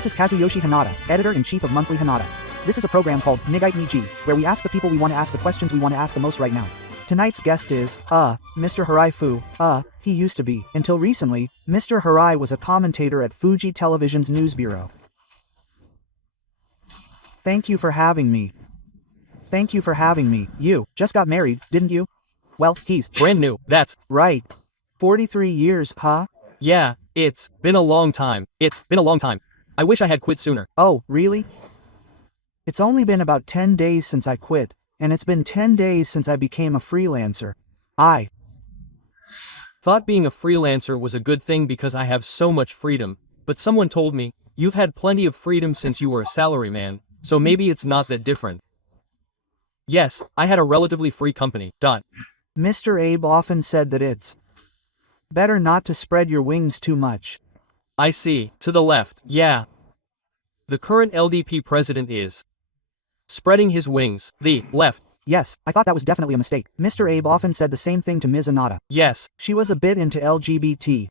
This is Kazuyoshi Hanada, editor-in-chief of Monthly Hanada. This is a program called Nigai Niji, where we ask the people we want to ask the questions we want to ask the most right now. Tonight's guest is, Mr. Hirai Fu. He used to be. Until recently, Mr. Hirai was a commentator at Fuji Television's News Bureau. Thank you for having me. Thank you for having me. You just got married, didn't you? Well, he's brand new, that's right. 43 years, huh? Yeah, it's been a long time. I wish I had quit sooner. Oh, really? It's only been about 10 days since I quit, and it's been 10 days since I became a freelancer. I thought being a freelancer was a good thing because I have so much freedom, but someone told me, you've had plenty of freedom since you were a salaryman, so maybe it's not that different. Yes, I had a relatively free company. Mr. Abe often said that it's better not to spread your wings too much. I see, to the left, yeah. The current LDP president is spreading his wings, the left. Yes, I thought that was definitely a mistake. Mr. Abe often said the same thing to Ms. Anada. Yes. She was a bit into LGBT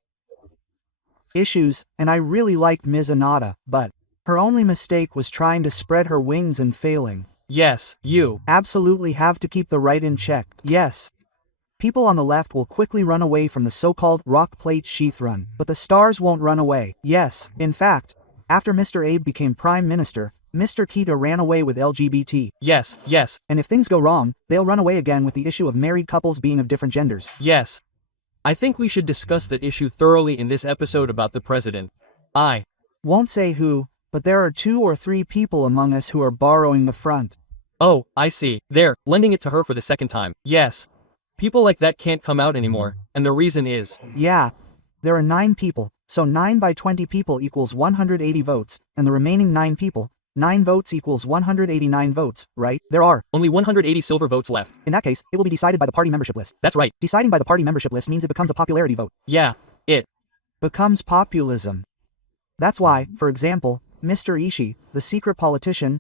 issues, and I really liked Ms. Anada, but her only mistake was trying to spread her wings and failing. Yes, you absolutely have to keep the right in check. Yes. People on the left will quickly run away from the so-called rock plate sheath run, but the stars won't run away. Yes, in fact, after Mr. Abe became Prime Minister, Mr. Kita ran away with LGBT. Yes. And if things go wrong, they'll run away again with the issue of married couples being of different genders. Yes. I think we should discuss that issue thoroughly in this episode about the president. I won't say who, but there are 2 or 3 people among us who are borrowing the front. Oh, I see. They're lending it to her for the second time. Yes. People like that can't come out anymore, and the reason is... Yeah. There are 9 people, so 9 by 20 people equals 180 votes, and the remaining 9 people, 9 votes equals 189 votes, right? There are only 180 silver votes left. In that case, it will be decided by the party membership list. That's right. Deciding by the party membership list means it becomes a popularity vote. Yeah, it becomes populism. That's why, for example, Mr. Ishii, the secret politician,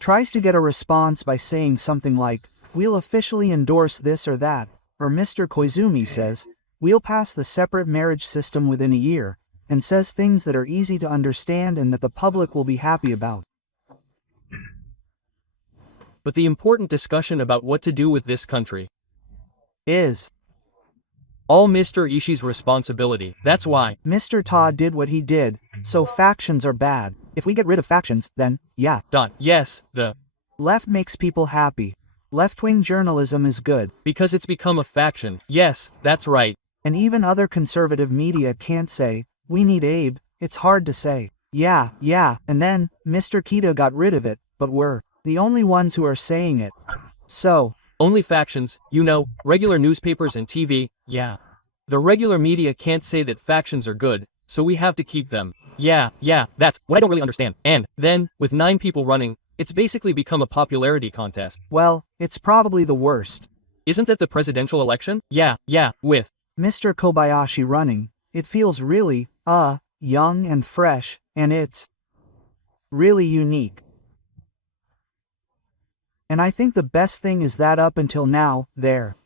tries to get a response by saying something like, we'll officially endorse this or that, or Mr. Koizumi says, we'll pass the separate marriage system within a year, and says things that are easy to understand and that the public will be happy about. But the important discussion about what to do with this country is all Mr. Ishii's responsibility. That's why Mr. Ta did what he did, so factions are bad. If we get rid of factions, then, yeah. Yes, the left makes people happy. Left-wing journalism is good. Because it's become a faction. Yes, that's right. And even other conservative media can't say, we need Abe. It's hard to say. Yeah, and then, Mr. Kita got rid of it, but we're the only ones who are saying it. So, only factions, regular newspapers and TV, yeah. The regular media can't say that factions are good, so we have to keep them. Yeah, that's what I don't really understand. And then, with 9 people running, it's basically become a popularity contest. Well, it's probably the worst. Isn't that the presidential election? Yeah, with Mr. Kobayashi running, it feels really, young and fresh, and it's really unique. And I think the best thing is that up until now, there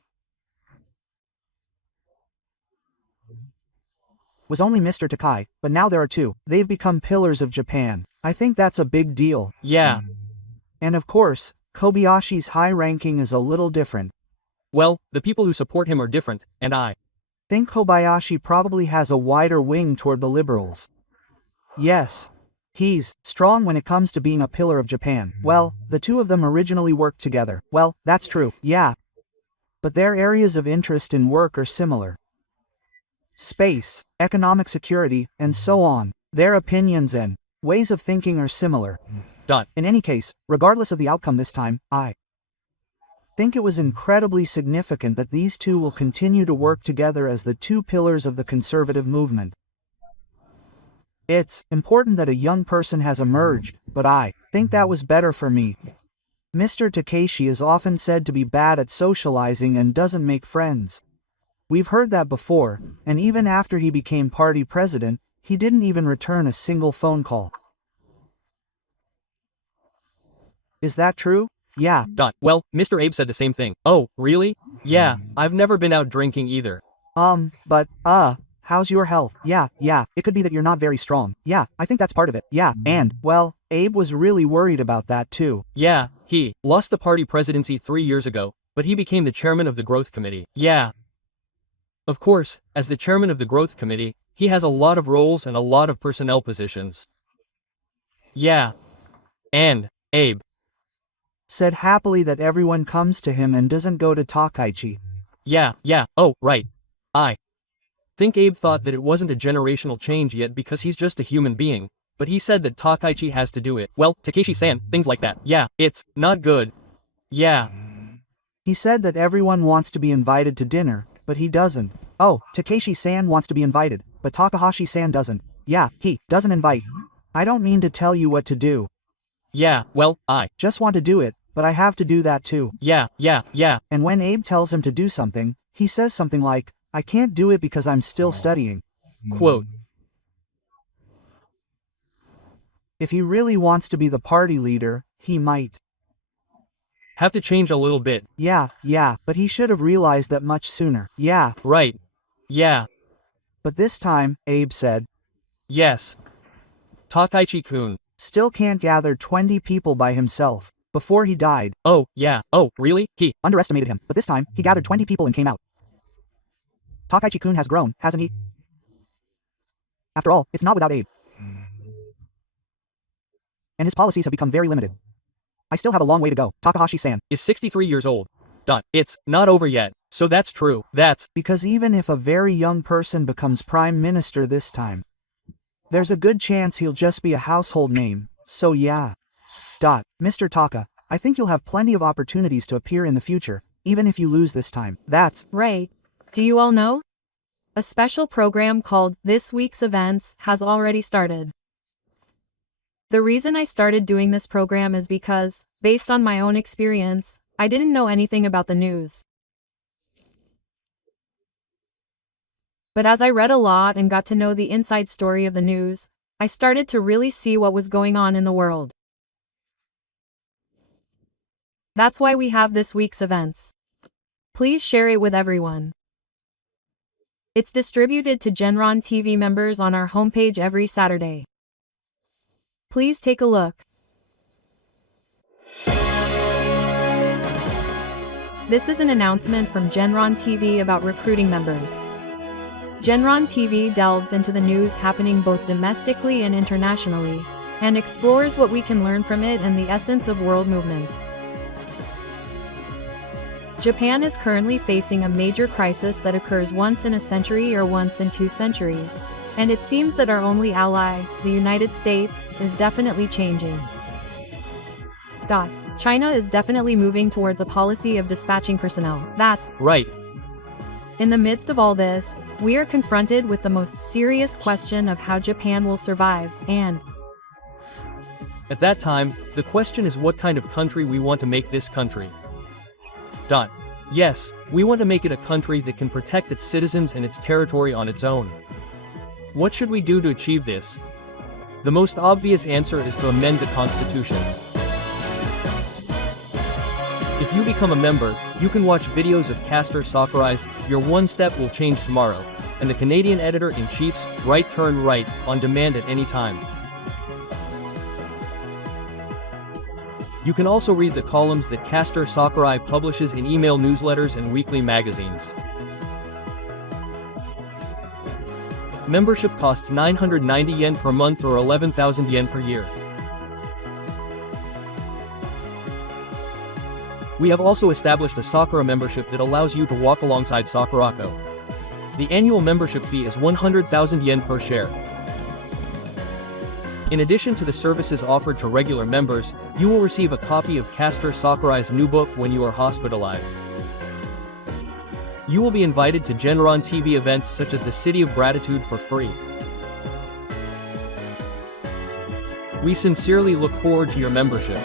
was only Mr. Takai, but now there are 2. They've become pillars of Japan. I think that's a big deal. Yeah. And of course, Kobayashi's high ranking is a little different. Well, the people who support him are different, and I think Kobayashi probably has a wider wing toward the liberals. Yes. He's strong when it comes to being a pillar of Japan. Well, the 2 of them originally worked together. Well, that's true, yeah. But their areas of interest in work are similar. Space, economic security, and so on. Their opinions and ways of thinking are similar. In any case, regardless of the outcome this time, I think it was incredibly significant that these 2 will continue to work together as the 2 pillars of the conservative movement. It's important that a young person has emerged, but I think that was better for me. Mr. Takeshi is often said to be bad at socializing and doesn't make friends. We've heard that before, and even after he became party president, he didn't even return a single phone call. Is that true? Yeah. Well, Mr. Abe said the same thing. Oh, really? Yeah, I've never been out drinking either. But, how's your health? Yeah, it could be that you're not very strong. Yeah, I think that's part of it. Yeah, and, well, Abe was really worried about that too. Yeah, he lost the party presidency 3 years ago, but he became the chairman of the growth committee. Yeah. Of course, as the chairman of the growth committee, he has a lot of roles and a lot of personnel positions. Yeah. And, Abe said happily that everyone comes to him and doesn't go to Takaichi. Yeah, oh, right. I think Abe thought that it wasn't a generational change yet because he's just a human being, but he said that Takaichi has to do it. Well, Takeshi-san, things like that. Yeah, it's not good. Yeah. He said that everyone wants to be invited to dinner, but he doesn't. Oh, Takeshi-san wants to be invited, but Takahashi-san doesn't. Yeah, he doesn't invite. I don't mean to tell you what to do. Yeah, well, I just want to do it, but I have to do that too. Yeah. And when Abe tells him to do something, he says something like, I can't do it because I'm still studying. Quote. If he really wants to be the party leader, he might have to change a little bit. Yeah, but he should have realized that much sooner. Yeah. Right. Yeah. But this time, Abe said. Yes. Takaichi-kun still can't gather 20 people by himself. Before he died. Oh, yeah. Oh, really? He underestimated him, but this time, he gathered 20 people and came out. Takaichi-kun has grown, hasn't he? After all, it's not without Abe. And his policies have become very limited. I still have a long way to go. Takahashi-san is 63 years old. It's not over yet. So that's true. That's because even if a very young person becomes prime minister this time, there's a good chance he'll just be a household name, so yeah. Mr. Taka, I think you'll have plenty of opportunities to appear in the future, even if you lose this time. That's right. Do you all know? A special program called This Week's Events has already started. The reason I started doing this program is because, based on my own experience, I didn't know anything about the news. But as I read a lot and got to know the inside story of the news, I started to really see what was going on in the world. That's why we have this week's events. Please share it with everyone. It's distributed to Genron TV members on our homepage every Saturday. Please take a look. This is an announcement from Genron TV about recruiting members. Genron TV delves into the news happening both domestically and internationally, and explores what we can learn from it and the essence of world movements. Japan is currently facing a major crisis that occurs once in a century or once in 2 centuries, and it seems that our only ally, the United States, is definitely changing. China is definitely moving towards a policy of dispatching personnel. That's right. In the midst of all this, we are confronted with the most serious question of how Japan will survive, and at that time, the question is what kind of country we want to make this country. Yes, we want to make it a country that can protect its citizens and its territory on its own. What should we do to achieve this? The most obvious answer is to amend the Constitution. If you become a member, you can watch videos of Castor Sakurai's Your One Step Will Change Tomorrow, and the Canadian Editor-in-Chief's Right Turn Right on demand at any time. You can also read the columns that Castor Sakurai publishes in email newsletters and weekly magazines. Membership costs 990 yen per month or 11,000 yen per year. We have also established a Sakura membership that allows you to walk alongside Sakurako. The annual membership fee is 100,000 yen per share. In addition to the services offered to regular members, you will receive a copy of Castor Sakurai's new book when you are hospitalized. You will be invited to Genron TV events such as the City of Gratitude for free. We sincerely look forward to your membership.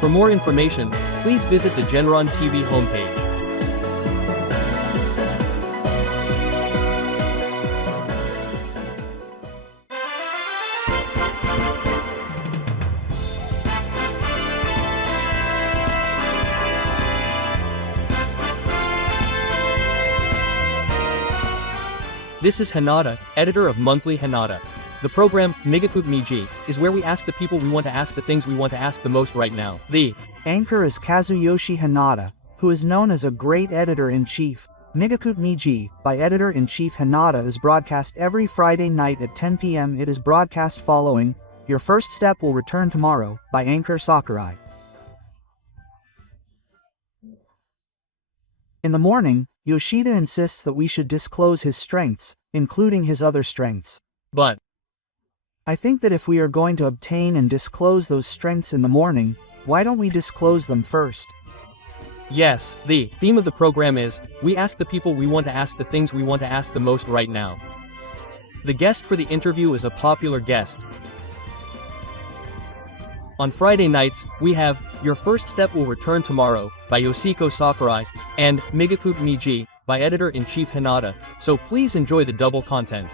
For more information, please visit the Genron TV homepage. This is Hanada, editor of Monthly Hanada. The program, Migakup Miji, is where we ask the people we want to ask the things we want to ask the most right now. The anchor is Kazuyoshi Hanada, who is known as a great editor-in-chief. Migakup Miji, by editor-in-chief Hanada, is broadcast every Friday night at 10 p.m. It is broadcast following Your First Step Will Return Tomorrow, by anchor Sakurai. In the morning, Yoshida insists that we should disclose his strengths, including his other strengths. But I think that if we are going to obtain and disclose those strengths in the morning, why don't we disclose them first? Yes, the theme of the program is, we ask the people we want to ask the things we want to ask the most right now. The guest for the interview is a popular guest. On Friday nights, we have Your First Step Will Return Tomorrow, by Yoshiko Sakurai, and Migakup Miji, by editor-in-chief Hanada, so please enjoy the double content.